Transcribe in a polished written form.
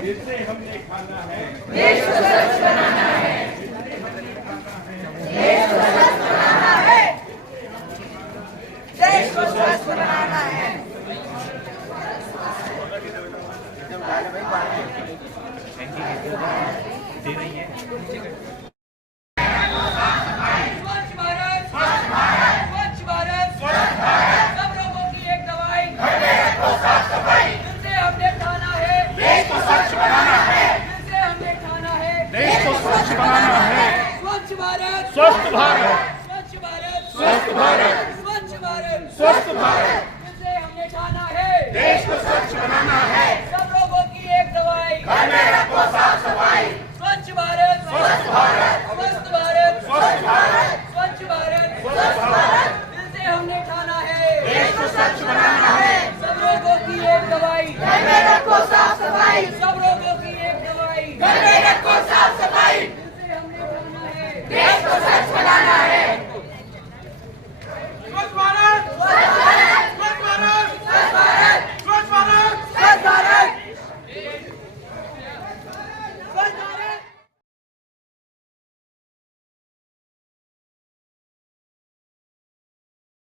जिससे हमने खाना है, देश को स्वच्छ बनाना है, देश को स्वच्छ बनाना है, देश को स्वच्छ बनाना है। स्वच्छ भारत, स्वच्छ भारत, स्वच्छ भारत, स्वच्छ भारत, सब लोगों की एक दवाई, घर में रखो साफ सफाई, जिनसे हमने ठाना है, देश को स्वच्छ बनाना है, जिनसे हमने ठाना है, देश को स्वच्छ बनाना है। स्वच्छ भारत, स्वस्थ भारत, स्वच्छ भारत, स्वस्थ भारत, स्वच्छ भारत, स्वस्थ भारत, जिनसे हमने ठाना है, देश को स्वच्छ बनाना है, सब लोगों की एक दवाई, घर में रखो साफ सफाई, स्वच्छ भारत, स्वस्थ भारत, स्वस्थ भारत, स्वस्थ भारत, स्वच्छ भारत, स्वस्थ भारत, जिनसे हमने ठाना है, देश को स्वच्छ बनाना है, सब लोगों की एक दवाई, घर में रखो साफ सफाई,